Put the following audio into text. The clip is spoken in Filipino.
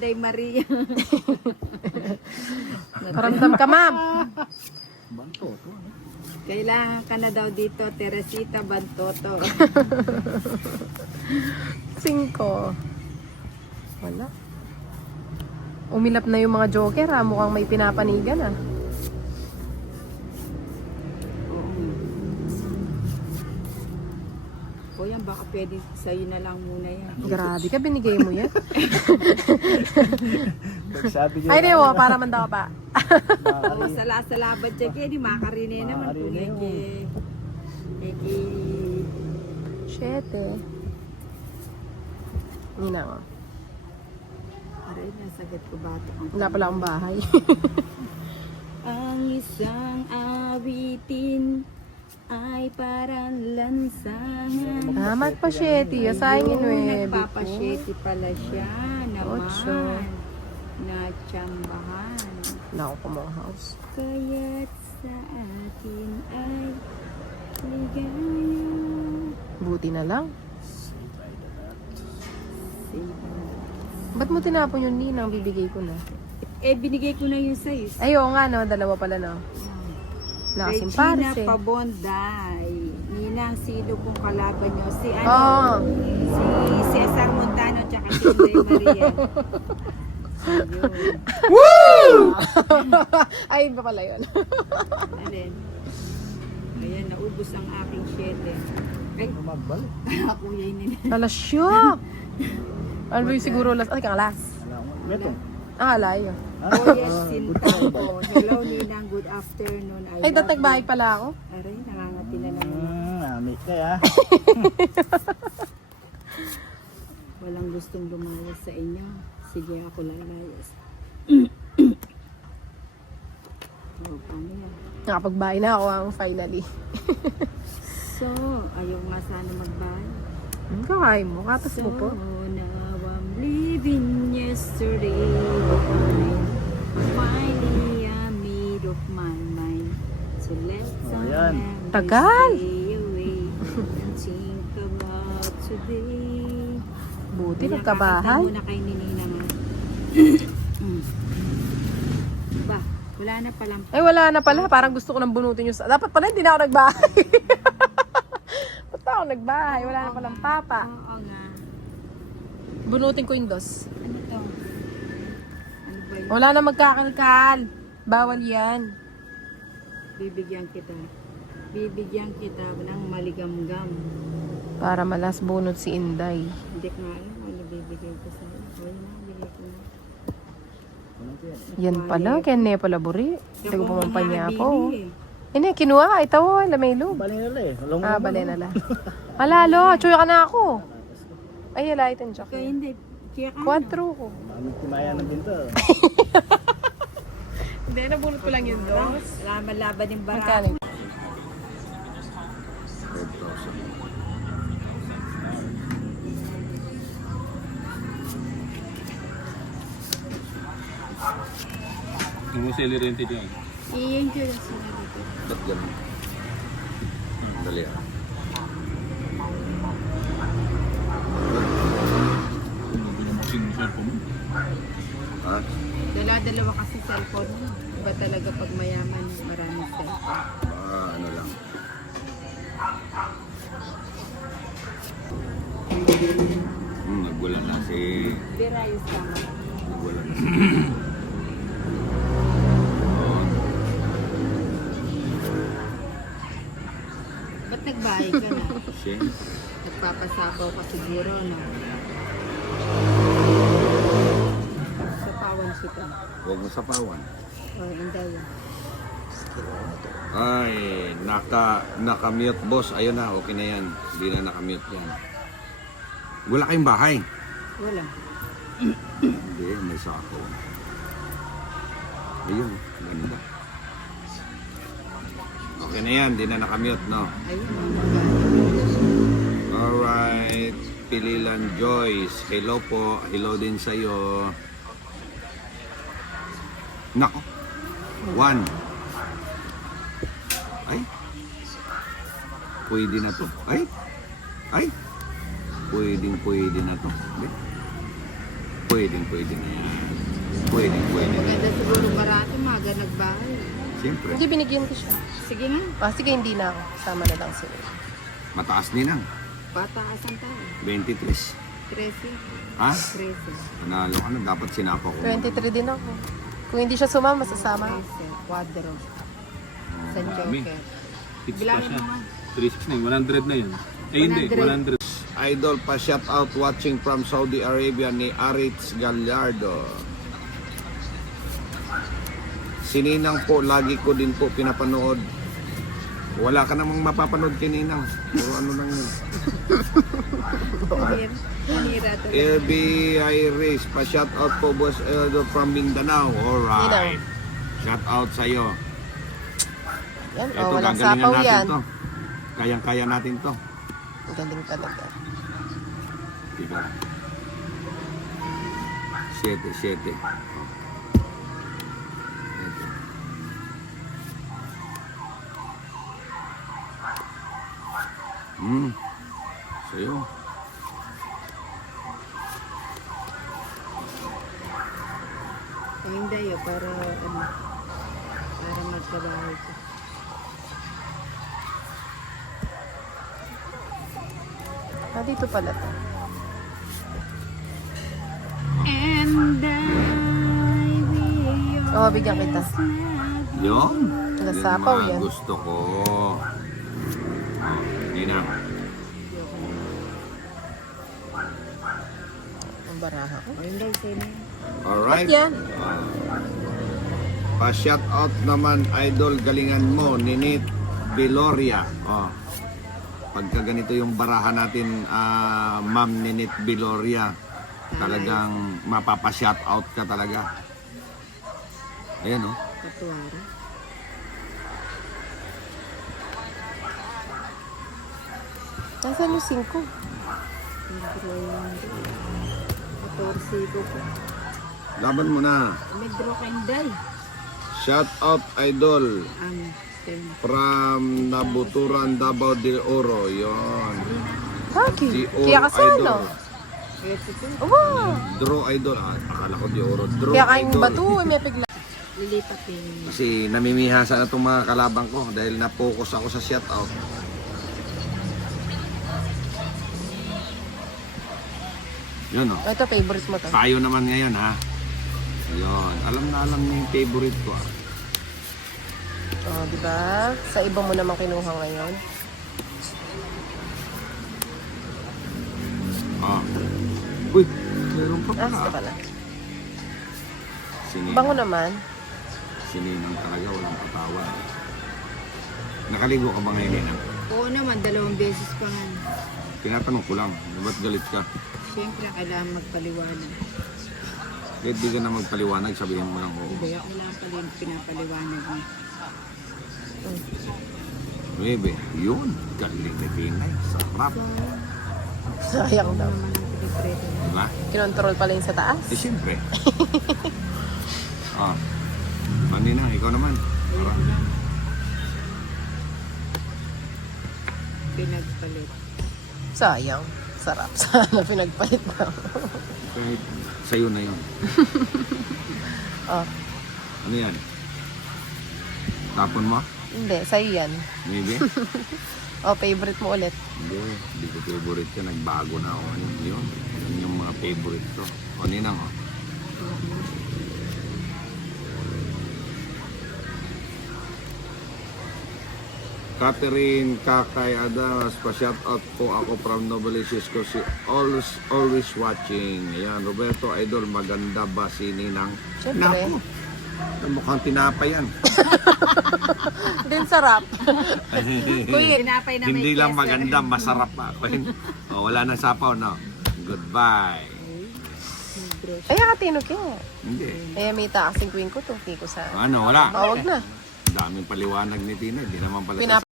Day Maria. Paramdam ka, ma'am. Bantoto. Kailangan ka na daw dito, Teresita Bantoto. 5. Wala. Umilap na yung mga joker, ha. Mukhang may pinapanigan, ha. O yan, baka pwede sa'yo na lang muna yan. Grabe ka, binigay mo yan. Sabi niya. Ay, di mo, para man daw pa. Oo, sala-salabat siya kaya di makarine naman kung Makarine, eki 7. Yun na, oh. aray, nasagat ko bato. Wala pala akong bahay. Ang isang awitin ay parang lansangan. Tama pa, Shetty. Asayangin, eh. Nagpapasyeti pala siya naman. 8. Natsambahan. Wala akong kumang house. Kaya't sa akin ay ligaya. Buti na lang. Save. Ba't mo tinapon yung ninang? Bibigay ko na. Eh, binigay ko na yung size. Ay, oo nga, no? Dalawa pala, no? Nakasim Regina pares, eh. Pabonday. Ninang, sino pong kalaban nyo? Si ano? Oo. Si Cesar Montano tsaka si Inday Maria. Ayun. Ay, iba pala yun. Alin? Ayan, naubos ang aking 7. Ay, Magbalik. kuya yun. Alas siya. Ano ba yung siguro las? Ay, kang alas. Alam mo. Meto. Ah, alayo. Oyes Sintaco. Hello, Ninang. Good afternoon. I Ay, love tatagbahay pala ako. you. Aray, nangangati na naman. Nami ka ya. Walang gustong lumayas sa inyo. Sige, ako lalayas. Oh, paano yan? Nakapagbahay na ako ang finally. So, ayaw nga sana magbahay. Kakain mo, katas So mo po. now I'm living yesterday. Finally I'm made of my mind. So let's Ayan. Tagal! stay away and think about today. Buti Kaya nagkabahay. kakanta muna kay Ninina nga. Ba, wala na palang. Ay, wala na pala. Parang gusto ko nang bunutin yung... Dapat pala hindi na ako nagbahay. Ba't ako nagbahay? Wala na palang papa. Oo nga. Bunutin ko yung dos. Ano to? Ano ba yun? Wala na magkakalkal. Bawal yan. Bibigyan kita. Bibigyan kita ng maligamgam. Para malas bunot si Inday. Hindi ko nga alam ano bibigyan ko sa'yo. Wala na, bigay ko na. Yan pala. Kaya ne pala buri. Hindi ko pumampan niya ako. Bibili eh. Hindi, kinuha. Ito, lamay loob. Bali nila eh. Alam mo Ah, naman, bali no? na lang. Malalo, chuya ka na ako. Ay, yala, ito yung Kaya hindi. Kaya ka Quattro ko. Mami timaya na din to. Hindi, nabunot ko lang yung dos. Laban-laban yung bara. Magkano? Yung mo sili rente dyan. Iyan ko yung sinabi ko. Ba't ganun? Dali ah. Hindi na masing cellphone mo. Ha? Dala-dalawa kasi cellphone mo. Iba talaga pag mayaman, maraming cellphone. Ano lang. Nagwala na si... Virayos tama. Nagwala na si... Ba't nagbahay ka na? Siya. Nagpapasapaw ka siguro, no? Sapawan kita. Huwag mo sapawan. O, Inday. Ay, naka-mute boss. Ayun na, okay na yan. Hindi na naka-mute yan. Wala kayong bahay? Wala. Hindi, may sako. Ayun, ganda. Okay na yan, hindi na naka-mute, no? Ayun, Alright, Pililan Joyce. Hello po, hello din sa'yo. Nako. 1. Ay. Pwede na to. Ay. Ay. Pwede na to. Pwede na yan. Pwede na. Maganda siguro marami, maga nagbahay. Siyempre. Hindi, binigyan ko siya. Sige nga, Sige, hindi na ako. Sama na lang sila. Mataas din ang. pataasan tayo. 23. 13. Ha? 13. Panalo ka na. Dapat sinapa ko. 23 din ako. Kung hindi siya sumama, masasama ako. 13. Quadro. Sa Dami. Joker. Fix pa Bilangin siya. mo nga. 369, 100 na yun. Eh hindi, 100. 100. Idol pa shout out watching from Saudi Arabia ni Aritz Gallardo. Sininang po, lagi ko din po pinapanood. Wala ka namang mapapanood kay Ninang. Puro ano lang yun. Nanira to. LB Iris, pa shout out po boss Eldo from Mindanao. Alright. Shout out sa'yo. Yan, Ito, walang gagalingan sapaw natin yan. to. Kayang-kaya natin to. Ang galing talaga. Diba? 7. Sa'yo. Ayun dayo, para magkabahay ko. Dito pala to. And I will Bigyan kita. Yun. Nasapaw Yung mga yan. gusto ko. Ninang. Ang baraha ko. Ayun dayo, sino? Alright. Yan. Pa-shout out naman idol galingan mo, Ninit Biloria. Pagka ganito yung baraha natin, Ma'am Ninit Biloria, talagang mapapa-shout out ka talaga. Ayan oh. Katuwara. Nasaan yung 5? Medro yun. 14 ko po. Laban mo na. Medro Kenday. Shout out idol Ang 10. from Nabuturan, Davao del Oro. Yon. Bakit? Di Oro Kaya kasi idol. ano? 32. Wow! Draw idol. Akala ko di Oro. Draw Kaya kayong idol. bato, may pigla. Lilipat din. Kasi namimihasa na itong mga kalabang ko dahil na-focus ako sa shout out. Yun oh. Ito, favorite mo to. Tayo naman ngayon ha. Yun. Alam na alam niya yung favorite ko ah. Di ba? Sa iba mo naman kinuha ngayon. Uy, meron pa Ito pala. pala. Sininang. Bango naman. Sininang talaga, walang patawan. Nakaligo ka ba ngayon, Ninang? Oo naman, 2 beses pa nga. Tinatanong ko lang, ba't galit ka? Siyempre, kailangan magpaliwanag. Kahit di ka na magpaliwanag, sabihin mo lang oo. Kaya kailangan pala yung pinapaliwanag mo. Bebe, yun. Galing na Tinay. Sarap. Sayang daw. Naman ang pinipreto na. Diba? Kinontrol pala yung sa taas. Eh, siyempre. Manina, ikaw naman. Pinagpalit. Sayang. Sarap. Sana pinagpalit na. Kahit sa'yo na yun. Oh, Ano yan? Tapon mo? hindi. Sa'yo yan. Maybe? Favorite mo ulit. Hindi ko favorite ka. Nagbago na ako. Yun. Yun yung mga favorite ko. O, Ninang, oh. Catherine Kakay Adas, pa-shout out po ako from Novaliches ko si always watching. Ayan, Roberto Idol, maganda ba si Ninang? Siyempre. Naku, mukhang tinapay yan. Din sarap. Tinapay na may Hindi lang keso. maganda, masarap pa. Wala na sapaw, no? Goodbye. Kaya katino ka. Hindi. Kaya may taasing queen ko to. Kiko sa... Ano, wala. Bawag na. Daming paliwanag ni Tina, hindi naman pala Pinapaliwanag